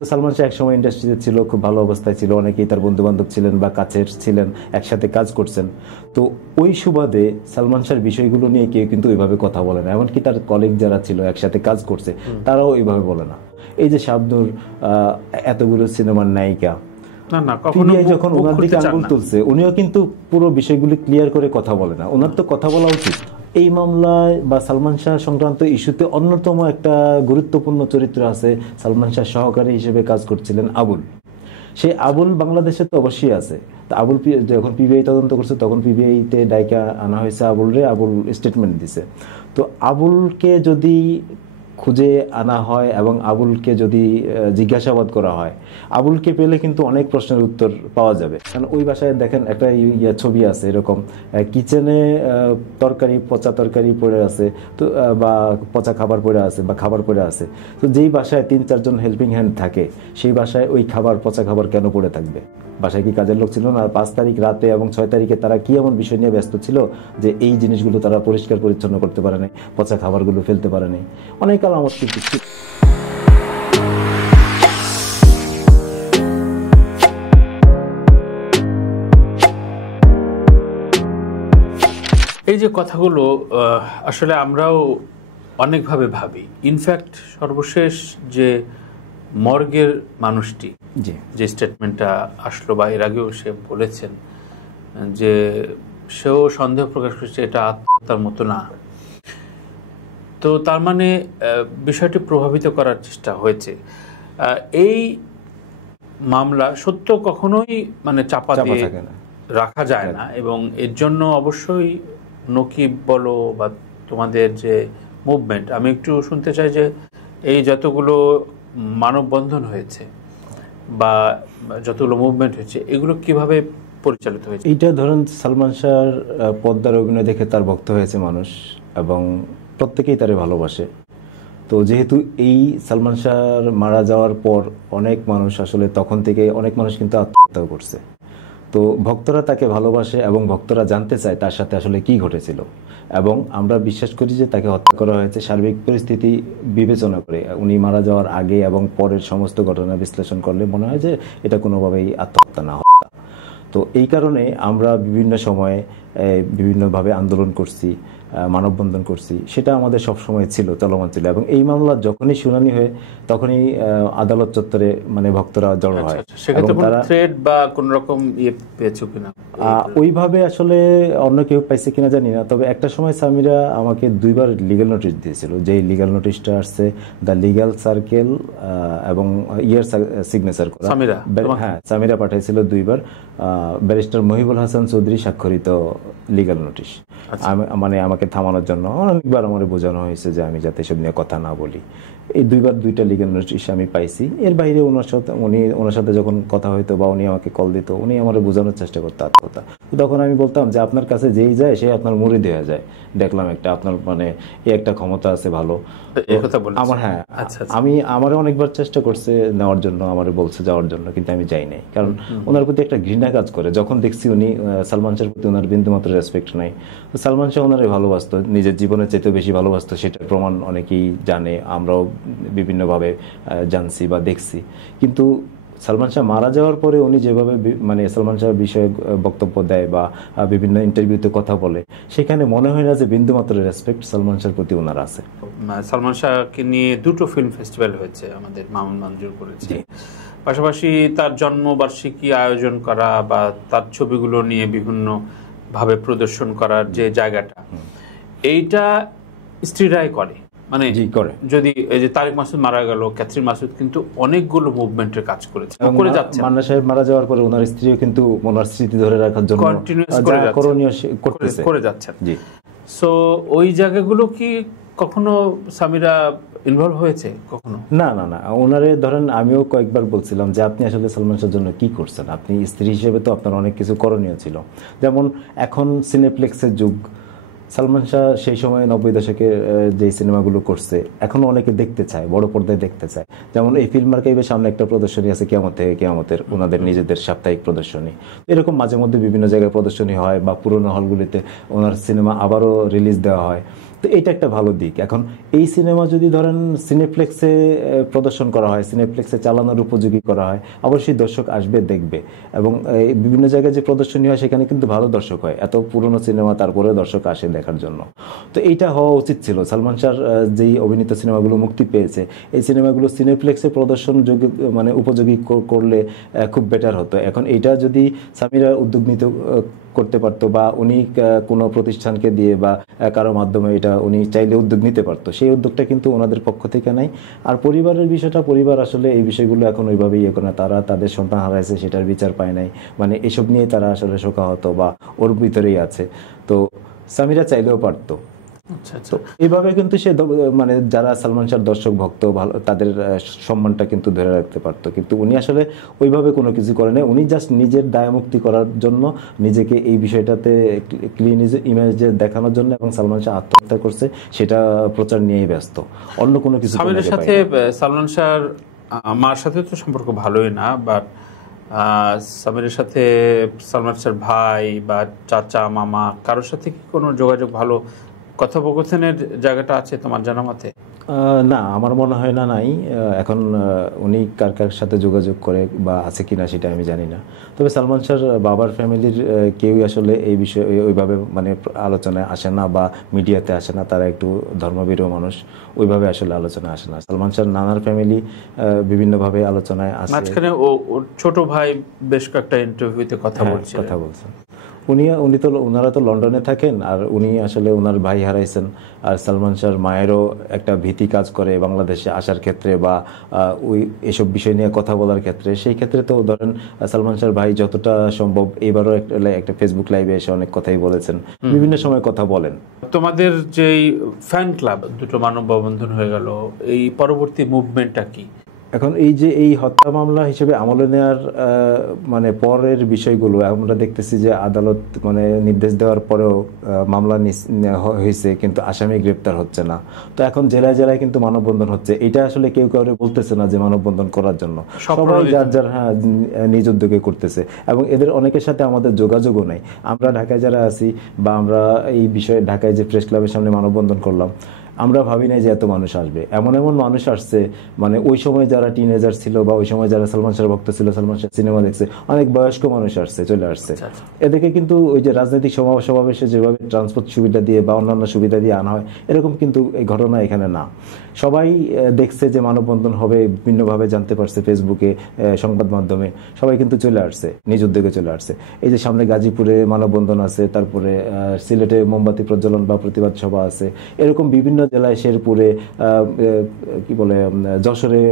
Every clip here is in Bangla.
সালমান শাহ একসময় ইন্ডাস্ট্রিতে ছিল, খুব ভালো অবস্থায় ছিল, অনেকেই তার বন্ধু বান্ধব ছিলেন বা কাছের ছিলেন, একসাথে কাজ করছেন। তো ওই সুবাদে সালমান শাহর বিষয়গুলো নিয়ে কেউ কিন্তু ওইভাবে কথা বলে না, এমনকি তার কলিগ যারা ছিল একসাথে কাজ করছে তারাও ওইভাবে বলে না। এই যে শাবনূর এতগুলো সিনেমার নায়িকা, না না, কখনো যখন ওনার দিকে আঙুল তুলছে উনিও কিন্তু পুরো বিষয়গুলি ক্লিয়ার করে কথা বলে না। ওনার তো কথা বলা উচিত। এই মামলায় বা সালমান শাহ সংক্রান্ত ইস্যুতে অন্যতম একটা গুরুত্বপূর্ণ চরিত্র আছে, সালমান শাহ সহকারী হিসেবে কাজ করছিলেন আবুল। সেই আবুল বাংলাদেশে তো অবশ্যই আছে। তো আবুল যখন পিবিআই তদন্ত করছে তখন পিবিআইতে ডাইকা আনা হয়েছে আবুল স্টেটমেন্ট দিছে। তো আবুলকে যদি খুঁজে আনা হয় এবং আবুলকে যদি জিজ্ঞাসাবাদ করা হয়, আবুলকে পেলে কিন্তু অনেক প্রশ্নের উত্তর পাওয়া যাবে। কারণ ওই বাসায় দেখেন একটা ছবি আছে এরকম, কিচেনে তরকারি, পচা তরকারি পড়ে আছে, তো বা পচা খাবার পড়ে আছে বা খাবার পড়ে আছে। তো যেই বাসায় 3-4 জন হেল্পিং হ্যান্ড থাকে সেই বাসায় ওই খাবার, পচা খাবার কেন পড়ে থাকবে? বাসায় কি কাজের লোক ছিল না? 5 তারিখ রাতে এবং 6 তারিখে তারা কি এমন বিষয় নিয়ে ব্যস্ত ছিল যে এই জিনিসগুলো তারা পরিষ্কার পরিচ্ছন্ন করতে পারে নাই, পচা খাবারগুলো ফেলতে পারে নাই? অনেক আলামত কিন্তু ছিল। এই যে কথাগুলো আসলে আমরাও অনেকভাবে ভাবি। ইনফ্যাক্ট সর্বশেষ যে মর্গের মানুষটি যে স্টেটমেন্টটা আসলো বা এর আগেও সে বলেছেন যে সেও সন্দেহ প্রকাশ করছে এটা আত্মহত্যার মতো না। তো তার মানে বিষয়টি প্রভাবিত করার চেষ্টা হয়েছে। এই মামলা সত্য কখনোই মানে চাপা দিয়ে রাখা যায় না, এবং এর জন্য অবশ্যই নকিব বলো বা তোমাদের যে মুভমেন্ট, আমি একটু শুনতে চাই যে এই যতগুলো মানববন্ধন হয়েছে বা যতগুলো মুভমেন্ট হয়েছে এগুলো কিভাবে পরিচালিত হয়েছে? এইটা ধরেন সালমান শাহর পদ্মার অভিনয় দেখে তার ভক্ত হয়েছে মানুষ এবং প্রত্যেকেই তারে ভালোবাসে। তো যেহেতু এই সালমান শাহর মারা যাওয়ার পর অনেক মানুষ আসলে তখন থেকে অনেক মানুষ কিন্তু আত্মহত্যা করছে। তো ভক্তরা তাকে ভালোবাসে এবং ভক্তরা জানতে চায় তার সাথে আসলে কি ঘটেছিল, এবং আমরা বিশ্বাস করি যে তাকে হত্যা করা হয়েছে সার্বিক পরিস্থিতি বিবেচনা করে। উনি মারা যাওয়ার আগে এবং পরের সমস্ত ঘটনা বিশ্লেষণ করলে মনে হয় যে এটা কোনোভাবেই আত্মহত্যা না, হত্যা। তো এই কারণে আমরা বিভিন্ন সময়ে বিভিন্নভাবে আন্দোলন করছি, মানববন্ধন করছি, সেটা আমাদের সবসময় ছিল, চলমান ছিল। এবং এই মামলা যখনই শুনানি হয় তখনই আদালত চত্বরে মানে ভক্তরা জড়ো হয়। ওইভাবে আসলে অন্য কেউ পাইছে কিনা জানি না, তবে একটা সময় সামিরা আমাকে 2বার লিগ্যাল নোটিশ দিয়েছিল। যেই লিগ্যাল নোটিশটা আসছে দ্য লিগ্যাল সার্কেল এবং ইয়ার সিগনেচার করা, হ্যাঁ সামিরা পাঠাইছিল 2বার, ব্যারিস্টার মহিবুল হাসান চৌধুরী স্বাক্ষরিত লিগ্যাল নোটিশ। মানে আমাকে থামানোর জন্য অনেকবার আমার বোঝানো হয়েছে যে আমি যাতে এসব নিয়ে কথা না বলি। এই 2বার 2টা লিগ্যাল নোটিশ আমি পাইছি। এর বাইরে ওনার সাথে যখন কথা হইতো বা উনি আমাকে কল দিত, উনি আমার বোঝানোর চেষ্টা করতো আত্মহত্যা। তখন আমি বলতাম যে আপনার কাছে যেই যায় সে আপনার মুড়ি দেওয়া যায়, দেখলাম একটা আপনার মানে এই একটা ক্ষমতা আছে ভালো আমার। হ্যাঁ আমার অনেকবার চেষ্টা করছে নেওয়ার জন্য, আমার বলছে যাওয়ার জন্য, কিন্তু আমি যাই নাই। কারণ ওনার প্রতি একটা ঘৃণা কাজ করে। যখন দেখছি উনি সালমান শাহের প্রতি ওনার বিন্দুমাত্র রেসপেক্ট নাই। সালমান শাহ ওনারে ভালোবাসত, নিজের জীবনের চাইতে বেশি ভালোবাসত, সেটার প্রমাণ অনেকেই জানে, আমরাও বিভিন্নভাবে জানছি বা দেখছি। কিন্তু সালমান শাহ মারা যাওয়ার পরে উনি যেভাবে মানে সালমান শাহ বিষয়ে বক্তব্য দেয় বা বিভিন্ন ইন্টারভিউতে কথা বলে, সেখানে মনে হয় না যে বিন্দুমাত্র রেসপেক্ট সালমান শাহের প্রতি ওনার আছে। সালমান শাহকে নিয়ে 2টো ফিল্ম ফেস্টিভ্যাল হয়েছে, আমাদের মামুন মঞ্জুর করেছে। পাশাপাশি তার জন্মবার্ষিকী আয়োজন করা বা তার ছবিগুলো নিয়ে বিভিন্ন ভাবে প্রদর্শন করার যে জায়গাটা, এইটা স্ত্রীরাই করে। মানে যদি এই যে তারেক মাসুদ মারা গেল, ক্যাথরিন মাসুদ কিন্তু অনেকগুলো মুভমেন্টের কাজ করেছে, করে যাচ্ছে। মান্না সাহেব মারা যাওয়ার পরে ওনার স্ত্রীও কিন্তু ওনার স্মৃতি ধরে রাখার জন্য করে যাচ্ছেন। সো ওই জায়গাগুলো কি কখনো সামিরা ইনভলভ হয়েছে কখনো? না না না, ওনারে ধরেন আমিও কয়েকবার বলছিলাম যে আপনি আসলে সালমান শাহের জন্য কি করছেন, আপনি স্ত্রী হিসেবে তো আপনার অনেক কিছু করণীয় ছিল। যেমন এখন সিনেপ্লেক্সের যুগ, সালমান শাহ সেই সময় 90 দশকে যে সিনেমাগুলো করছে এখনো অনেকে দেখতে চায়, বড় পর্দায় দেখতে চায়। যেমন এই ফিল্ম আর্কাইভের সামনে একটা প্রদর্শনী আছে কিয়ামত থেকে কিয়ামতের, ওনাদের নিজেদের সাপ্তাহিক প্রদর্শনী। এরকম মাঝে মধ্যে বিভিন্ন জায়গায় প্রদর্শনী হয় বা পুরোনো হলগুলিতে ওনার সিনেমা আবারও রিলিজ দেওয়া হয়। তো তো এটা একটা ভালো দিক। এখন এই সিনেমা যদি ধরেন সিনেপ্লেক্সে প্রদর্শন করা হয়, সিনেপ্লেক্সে চালানোর উপযোগী করা হয়, অবশ্যই দর্শক আসবে, দেখবে। এবং বিভিন্ন জায়গায় যে প্রদর্শনী হয় সেখানে কিন্তু ভালো দর্শক হয়, এত পুরনো সিনেমা তারপরে দর্শক আসে দেখার জন্য। তো এইটা হওয়া উচিত ছিল। সালমান শাহর যেই অভিনীত সিনেমাগুলো মুক্তি পেয়েছে, এই সিনেমাগুলো সিনেপ্লেক্সে প্রদর্শন মানে উপযোগী করলে খুব বেটার হতো। এখন এইটা যদি সামিরা উদ্যোগ নিতে করতে পারতো, বা উনি কোনো প্রতিষ্ঠানকে দিয়ে বা কারো মাধ্যমে এটা উনি চাইলে উদ্যোগ নিতে পারতো, সেই উদ্যোগটা কিন্তু ওনাদের পক্ষ থেকে নাই। আর পরিবারের বিষয়টা, পরিবার আসলে এই বিষয়গুলো এখন ওইভাবেই ইয়ে করে না, তারা তাদের সন্তান হারাইছে সেটার বিচার পায় নাই, মানে এসব নিয়ে তারা আসলে শোকাহত বা ওর ভিতরেই আছে। তো সামিরা চাইলেও পারতো। তো এইভাবে কিন্তু সে মানে যারা সালমান শাহর দর্শক ভক্ত ভালো, তাদের সম্মানটা কিন্তু ধরে রাখতে পারতো, কিন্তু উনি আসলে ওইভাবে কোনো কিছু করে না। উনি জাস্ট নিজের দায় মুক্তি করার জন্য, নিজেকে এই বিষয়টাতে ক্লিন ইমেজে দেখানোর জন্য, এবং সালমান শাহ আত্মহত্যা করছে সেটা প্রচার নিয়েই ব্যস্ত, অন্য কোনো কিছু। সামিরের সাথে সালমান শাহর মার সাথে তো সম্পর্ক ভালোই না, বাট সামিরের সাথে সালমান শাহর ভাই বা চাচা মামা কারোর সাথে কি কোনো যোগাযোগ, ভালো কথোপকথনের জায়গাটা আছে তোমার জানা মতে? না, আমার মনে হয় না, নাই। এখন উনি কার কার সাথে যোগাযোগ করে বা আছে কিনা সেটা আমি জানি না। তবে সালমান শাহর বাবার ফ্যামিলির কেউই আসলে এই বিষয়ে ওইভাবে মানে আলোচনায় আসে না বা মিডিয়াতে আসে না। তারা একটু ধর্মভীরু মানুষ, ওইভাবে আসলে আলোচনায় আসে না। সালমান শাহর নানার ফ্যামিলি বিভিন্নভাবে আলোচনায় আসে। মাঝখানে ওর ছোট ভাই বেশ কয়েকটা ইন্টারভিউতে কথা বলছেন। ওনারা তো লন্ডনে থাকেন, আর উনি আসলে ওনার ভাই হারাইছেন। আর সালমান শাহর মায়েরও একটা ভীতি কাজ করে বাংলাদেশে আসার ক্ষেত্রে বা ওই এসব বিষয় নিয়ে কথা বলার ক্ষেত্রে। সেই ক্ষেত্রে তো ধরেন সালমান শাহর ভাই যতটা সম্ভব, এবারও একটা ফেসবুক লাইভে এসে অনেক কথাই বলেছেন, বিভিন্ন সময় কথা বলেন। তোমাদের যেই ফ্যান ক্লাব দুটো মানববন্ধন হয়ে গেল, এই পরবর্তী মুভমেন্টটা কি? এখন এই যে এই হত্যা মামলা হিসেবে আমলে নেওয়ার মানে পরের বিষয়গুলো আমরা দেখতেছি যে আদালত মানে নির্দেশ দেওয়ার পরেও মামলা হয়েছে, কিন্তু আসামি গ্রেপ্তার হচ্ছে না। তো এখন জেলায় জেলায় কিন্তু মানববন্ধন হচ্ছে। এটা আসলে কেউ কাউরে বলতেছে না যে মানববন্ধন করার জন্য, সবাই যার যার নিজ উদ্যোগে করতেছে। এবং এদের অনেকের সাথে আমাদের যোগাযোগও নেই। আমরা ঢাকায় যারা আছি বা আমরা এই বিষয়ে ঢাকায় যে প্রেস ক্লাবের সামনে মানববন্ধন করলাম, আমরা ভাবি নাই যে এত মানুষ আসবে। এমন এমন মানুষ আসছে, মানে ওই সময় যারা টিনেজার ছিল বা ওই সময় যারা সালমান শাহর ভক্ত ছিল, সালমান শাহ সিনেমা দেখছে, অনেক বয়স্ক মানুষ আসছে, চলে আসছে। এদেরকে কিন্তু ওই যে রাজনৈতিক সমাবেশে যেভাবে ট্রান্সপোর্ট সুবিধা দিয়ে বা অন্যান্য সুবিধা দিয়ে আনা হয়, এরকম কিন্তু এই ঘটনা এখানে না। সবাই দেখছে যে মানববন্ধন হবে, বিভিন্নভাবে জানতে পারছে, ফেসবুকে, সংবাদ মাধ্যমে, সবাই কিন্তু চলে আসছে, নিজ উদ্যোগে চলে আসছে। এই যে সামনে গাজীপুরে মানববন্ধন আছে, তারপরে সিলেটে মোমবাতি প্রজ্বলন বা প্রতিবাদ সভা আছে, এরকম বিভিন্ন জেলায়, শেরপুরে, কি বলে, যশোরে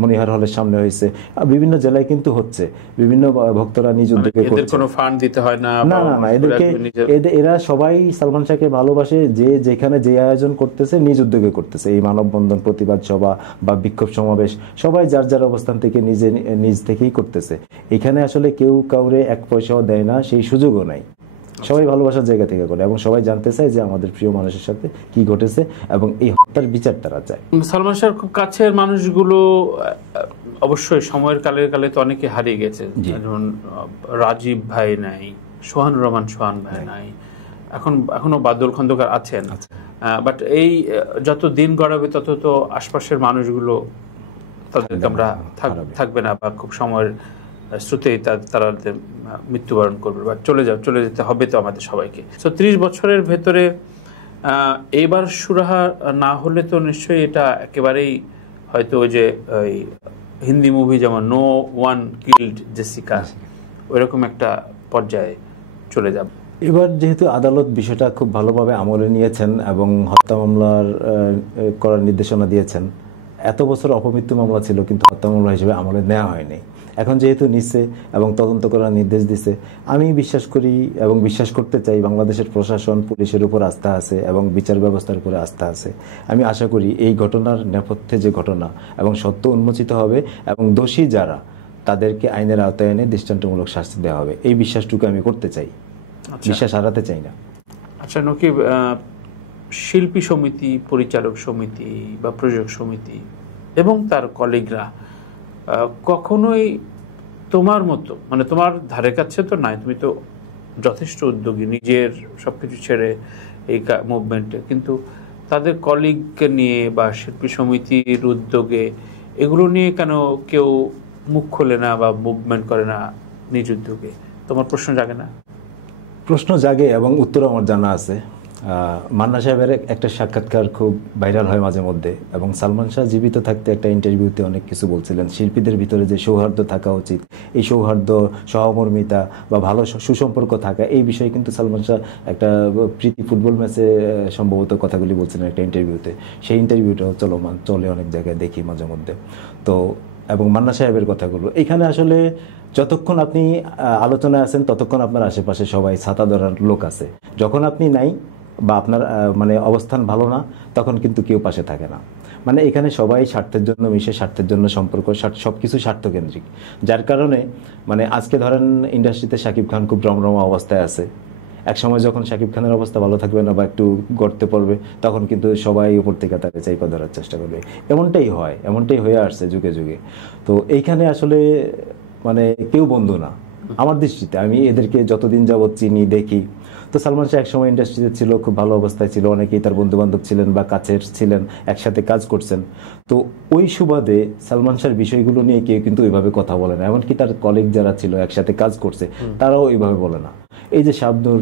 মনিহার হলের সামনে হয়েছে, বিভিন্ন জেলায় কিন্তু হচ্ছে। বিভিন্ন ভক্তরা নিজ উদ্যোগে করছে, কোনো ফান্ড দিতে হয় না। না না না, এরা সবাই সালমান শাহকে ভালোবাসে, যে যেখানে যে আয়োজন করতেছে নিজ উদ্যোগে করতেছে। এই মানববন্ধন, প্রতিবাদ সভা বা বিক্ষোভ সমাবেশ, সবাই যার যার অবস্থান থেকে নিজ থেকেই করতেছে। এখানে আসলে কেউ কাউরে এক পয়সাও দেয় না, সেই সুযোগও নাই। সবাই ভালোবাসার জায়গা থেকে করে, এবং সবাই জানতে চায় যে আমাদের প্রিয় মানুষের সাথে কি ঘটেছে, এবং এই হত্যার বিচার তারা চায়। সালমান শাহর খুব কাছের মানুষগুলো অবশ্যই সময়ের কালে তো অনেকে হারিয়ে গেছে, যেমন রাজীব ভাই নাই, সোহানুর রহমান সোহান ভাই নাই, এখনো বাদল খন্দকার আছেন। বাট এই যত দিন গড়াবে তত তো আশপাশের মানুষগুলো তাদেরকে আমরা থাকবে না, বা খুব সময়ের স্রোতেই তারা মৃত্যুবরণ করবে বা চলে যেতে হবে তো আমাদের সবাইকে। তো 30 বছরের ভেতরে এইবার সুরাহা না হলে তো নিশ্চয়ই এটা একেবারেই হয়তো ওই যে ওই হিন্দি মুভি যেমন নো ওয়ান কিল্ড জেসিকা, ওইরকম একটা পর্যায়ে চলে যাবে। এবার যেহেতু আদালত বিষয়টা খুব ভালোভাবে আমলে নিয়েছেন এবং হত্যা মামলার করার নির্দেশনা দিয়েছেন, এত বছর অপমৃত্যু মামলা ছিল কিন্তু হত্যা মামলা হিসেবে আমলে নেওয়া হয়নি। এখন যেহেতু নিচ্ছে এবং তদন্ত করার নির্দেশ দিছে, আমি বিশ্বাস করি এবং বিশ্বাস করতে চাই বাংলাদেশের প্রশাসন, পুলিশের উপর আস্থা আছে এবং বিচার ব্যবস্থার উপরে আস্থা আছে। আমি আশা করি এই ঘটনার নেপথ্যে যে ঘটনা এবং সত্য উন্মোচিত হবে, এবং দোষী যারা তাদেরকে আইনের আওতায় এনে দৃষ্টান্তমূলক শাস্তি দেওয়া হবে, এই বিশ্বাসটুকু আমি করতে চাই, বিশ্বাস হারাতে চাই না। আচ্ছা নকিব, শিল্পী সমিতি, পরিচালক সমিতি বা প্রযোজক সমিতি এবং তার কলিগরা কখনোই তোমার মতো, মানে তোমার ধারে কাছে তো নাই, তুমি তো যথেষ্ট উদ্যোগী, নিজের সবকিছু ছেড়ে এই মুভমেন্টে, কিন্তু তাদের কলিগকে নিয়ে বা শিল্পী সমিতির উদ্যোগে এগুলো নিয়ে কেন কেউ মুখ খোলে না বা মুভমেন্ট করে না নিজ উদ্যোগে? তোমার প্রশ্ন জাগে না? প্রশ্ন জাগে এবং উত্তর আমার জানা আছে। মান্না সাহেবের একটা সাক্ষাৎকার খুব ভাইরাল হয় মাঝে মধ্যে, এবং সালমান শাহ জীবিত থাকতে একটা ইন্টারভিউতে অনেক কিছু বলছিলেন। শিল্পীদের ভিতরে যে সৌহার্দ্য থাকা উচিত, এই সৌহার্দ্য, সহমর্মিতা বা ভালো সুসম্পর্ক থাকা, এই বিষয়ে কিন্তু সালমান শাহ একটা প্রীতি ফুটবল ম্যাচে সম্ভবত কথাগুলি বলছিলেন একটা ইন্টারভিউতে। সেই ইন্টারভিউটাও চলে অনেক জায়গায় দেখি মাঝে মধ্যে। তো এবং মান্না সাহেবের কথাগুলো এখানে আসলে যতক্ষণ আপনি আলোচনায় আছেন ততক্ষণ আপনার আশেপাশে সবাই ছাতা ধরার লোক আছে। যখন আপনি নাই বা আপনার মানে অবস্থান ভালো না, তখন কিন্তু কেউ পাশে থাকে না। মানে এখানে সবাই স্বার্থের জন্য মিশে, স্বার্থের জন্য সম্পর্ক, সব কিছু স্বার্থকেন্দ্রিক। যার কারণে মানে আজকে ধরেন ইন্ডাস্ট্রিতে শাকিব খান খুব রমরমা অবস্থায় আছে, এক সময় যখন শাকিব খানের অবস্থা ভালো থাকবে না বা একটু গড়তে পড়বে, তখন কিন্তু সবাই উপর থেকে তাকে চাইপা ধরার চেষ্টা করবে। এমনটাই হয়ে আসছে যুগে যুগে। তো এইখানে আসলে মানে কেউ বন্ধু না আমার দৃষ্টিতে। আমি এদেরকে যতদিন যাবৎ চিনি, দেখি, তো সালমান শাহ একসময় ইন্ডাস্ট্রিতে ছিল, খুব ভালো অবস্থায় ছিল, অনেকেই তার বন্ধু বান্ধব ছিলেন বা কাছের ছিলেন, একসাথে কাজ করছেন। তো ওই সুবাদে সালমান শাহর বিষয়গুলো নিয়ে কেউ কিন্তু ওইভাবে কথা বলে না। এমনকি তার কলিগ যারা ছিল, একসাথে কাজ করছে, তারাও ওইভাবে বলে না। এই যে শাবনূর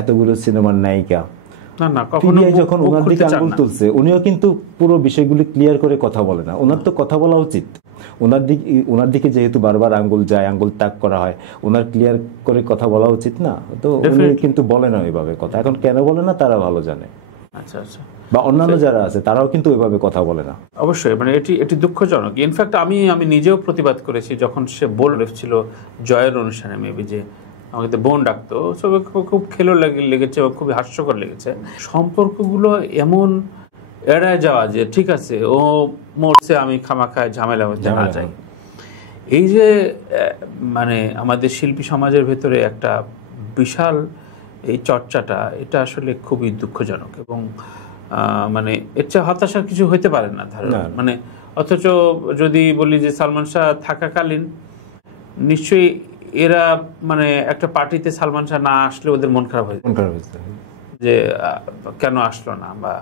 এতগুলো সিনেমার নায়িকা, যখন ওনার দিকে আঙুল তুলছে, উনিও কিন্তু পুরো বিষয়গুলি ক্লিয়ার করে কথা বলে না। ওনার তো কথা বলা উচিত। ওনার দিকে যেহেতু বারবার আঙ্গুল যায়, আঙ্গুল তাক করা হয়, ওনার ক্লিয়ার করে কথা বলা উচিত না? তো উনি কিন্তু বলে না ওইভাবে কথা। এখন কেন বলে না তারা ভালো জানে। আচ্ছা আচ্ছা। বা অন্যান্য যারা আছে তারাও কিন্তু ওইভাবে কথা বলে না। অবশ্যই, মানে এটি দুঃখজনক। ইনফ্যাক্ট আমি নিজেও প্রতিবাদ করেছি যখন সে বলেছিল জয়ের অনুষ্ঠানে, মেবি, যে আমাকে তো বোন ডাকতো, সবাই খুব খেলো লেগেছে, খুবই হাস্যকর লেগেছে। সম্পর্কগুলো এমন এড়ায় যাওয়া যে ঠিক আছে, ও মরছে, আমি খামাখায় ঝামেলা হতে না যাই। এই যে মানে আমাদের শিল্পী সমাজের ভেতরে একটা বিশাল এই চর্চাটা, এটা আসলে খুবই দুঃখজনক। এবং মানে এর চেয়ে হতাশার কিছু হইতে পারে না মানে। অথচ যদি বলি যে সালমান শাহ থাকাকালীন নিশ্চয়ই এরা মানে একটা পার্টিতে সালমান শাহ না আসলে ওদের মন খারাপ হয়ে যায় যে কেন আসলো না, বা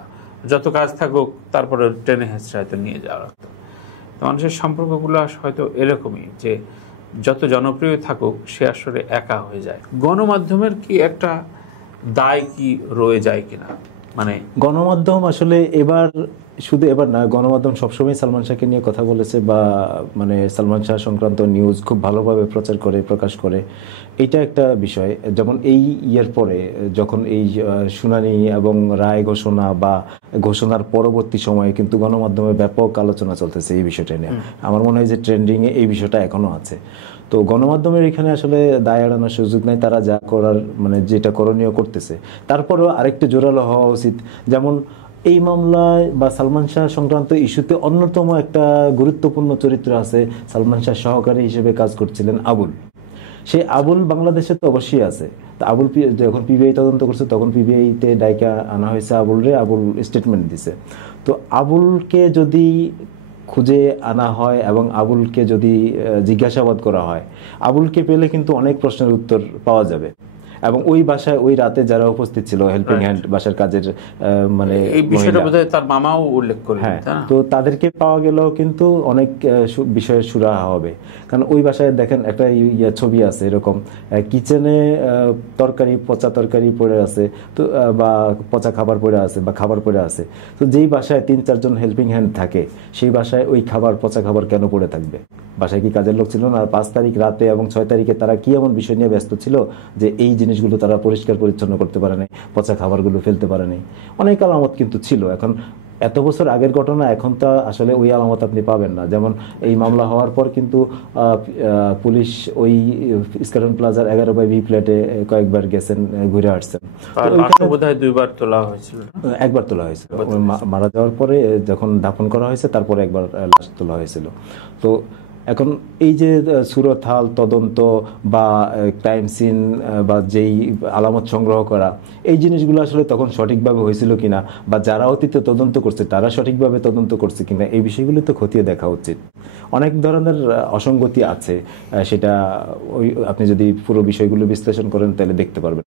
যত কাজ থাকুক তারপরে ট্রেনে হেঁচড়ে হয়তো নিয়ে যাওয়া হতো। তো মানুষের সম্পর্কগুলো হয়তো এরকমই, যে যত জনপ্রিয় থাকুক সে আসলে একা হয়ে যায়। গণমাধ্যমের কি একটা দায় কি রয়ে যায় কিনা? মানে গণমাধ্যম আসলে শুধু এবার না, গণমাধ্যম সবসময় সালমান শাহকে নিয়ে কথা বলেছে, বা মানে সালমান শাহ সংক্রান্ত নিউজ খুব ভালোভাবে প্রকাশ করে। এটা একটা বিষয়। যেমন এই ইয়ার পরে যখন এই শুনানি এবং রায় ঘোষণা বা ঘোষণার পরবর্তী সময়ে কিন্তু গণমাধ্যমে ব্যাপক আলোচনা চলতেছে এই বিষয়টা নিয়ে। আমার মনে হয় যে ট্রেন্ডিংয়ে এই বিষয়টা এখনো আছে। তো গণমাধ্যমের এখানে আসলে দায় এড়ানোর সুযোগ নাই। তারা যা করার মানে যেটা করণীয় করতেছে, তারপরেও আরেকটু জোরালো হওয়া উচিত। যেমন এই মামলায় বা সালমান শাহ সংক্রান্ত ইস্যুতে অন্যতম একটা গুরুত্বপূর্ণ চরিত্র আছে। সালমান শাহ সহকারী হিসেবে কাজ করছিলেন আবুল। সেই আবুল বাংলাদেশে তো অবশ্যই আছে। তো আবুল যখন পিবিআই তদন্ত করছে, তখন পিবিআইতে ডাইকা আনা হয়েছে আবুল স্টেটমেন্ট দিছে। তো আবুলকে যদি খুঁজে আনা হয় এবং আবুলকে যদি জিজ্ঞাসাবাদ করা হয়, আবুলকে পেলে কিন্তু অনেক প্রশ্নের উত্তর পাওয়া যাবে। এবং ওই বাসায় ওই রাতে যারা উপস্থিত ছিল, হেল্পিং হ্যান্ড, বাসার কাজের মানে এই বিষয়টা বোধহয় তার মামাও উল্লেখ করেন। হ্যাঁ, তো তাদেরকে পাওয়া গেলেও কিন্তু অনেক বিষয়ের সুরাহা হবে। কারণ ওই বাসায় দেখেন একটা ছবি আছে এরকম, কিচেনে পচা তরকারি পড়ে আছে, তো বা পচা খাবার পড়ে আছে বা খাবার পড়ে আছে। তো যেই বাসায় 3-4 জন হেল্পিং হ্যান্ড থাকে, সেই বাসায় ওই পচা খাবার কেন পড়ে থাকবে? বাসায় কি কাজের লোক ছিল না? 5 তারিখ রাতে এবং 6 তারিখে তারা কি এমন বিষয় নিয়ে ব্যস্ত ছিল যে এই জিনিসগুলো তারা পরিষ্কার পরিচ্ছন্ন করতে পারে নাই, পচা খাবারগুলো ফেলতে পারে নাই? অনেক আলামত কিন্তু ছিল। এখন এত বছর আগের ঘটনা, এখন তো আসলে ওই আলামত আপনি পাবেন না। যেমন এই মামলা হওয়ার পর কিন্তু পুলিশ ওই স্কাটন প্লাজার 11/B ফ্ল্যাটে কয়েকবার গেছেন, ঘুরে আসছেন। দুইবার তোলা হয়েছিল, একবার তোলা হয়েছিল মারা যাওয়ার পরে, যখন দাফন করা হয়েছে তারপরে একবার লাশ তোলা হয়েছিল। তো এখন এই যে সুরতহাল তদন্ত বা ক্রাইম সিন বা যেই আলামত সংগ্রহ করা, এই জিনিসগুলো আসলে তখন সঠিকভাবে হয়েছিল কিনা, বা যারা অতীতে তদন্ত করছে তারা সঠিকভাবে তদন্ত করছে কিনা, এই বিষয়গুলো তো খতিয়ে দেখা উচিত। অনেক ধরনের অসঙ্গতি আছে, সেটা আপনি যদি পুরো বিষয়গুলো বিশ্লেষণ করেন তাহলে দেখতে পারবেন।